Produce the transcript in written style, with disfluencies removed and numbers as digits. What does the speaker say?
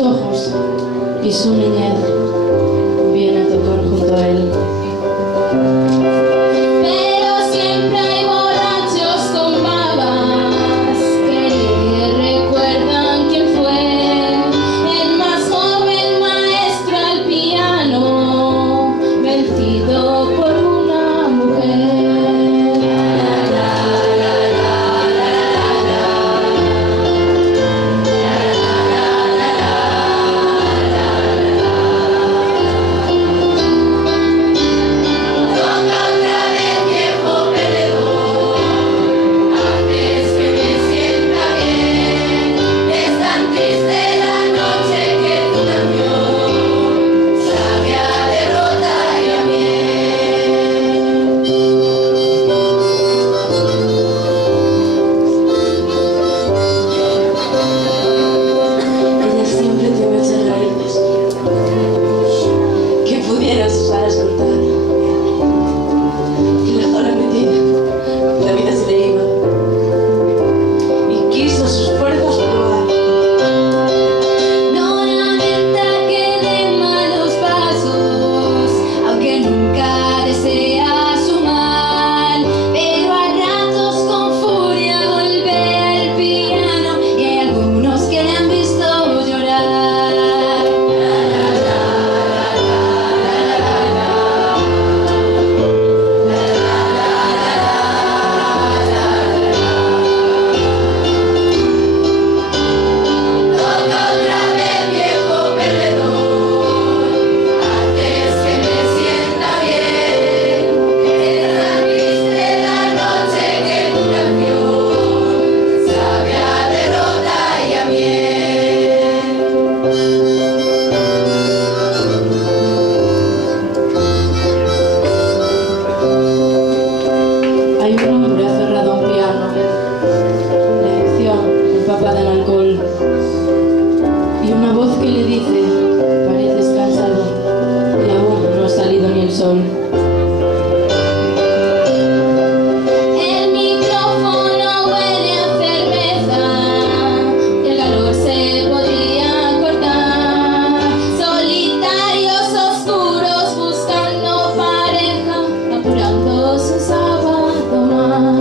sus ojos y su niñez viene a tocar junto a él. Pero siempre hay borrachos con babas que le recuerdan quién fue el más joven maestro al piano, vencido por una mujer. Y una voz que le dice: pareces cansado y aún no ha salido ni el sol. El micrófono huele a cerveza y el calor se podría cortar. Solitarios oscuros buscando pareja, apurándose un sábado más.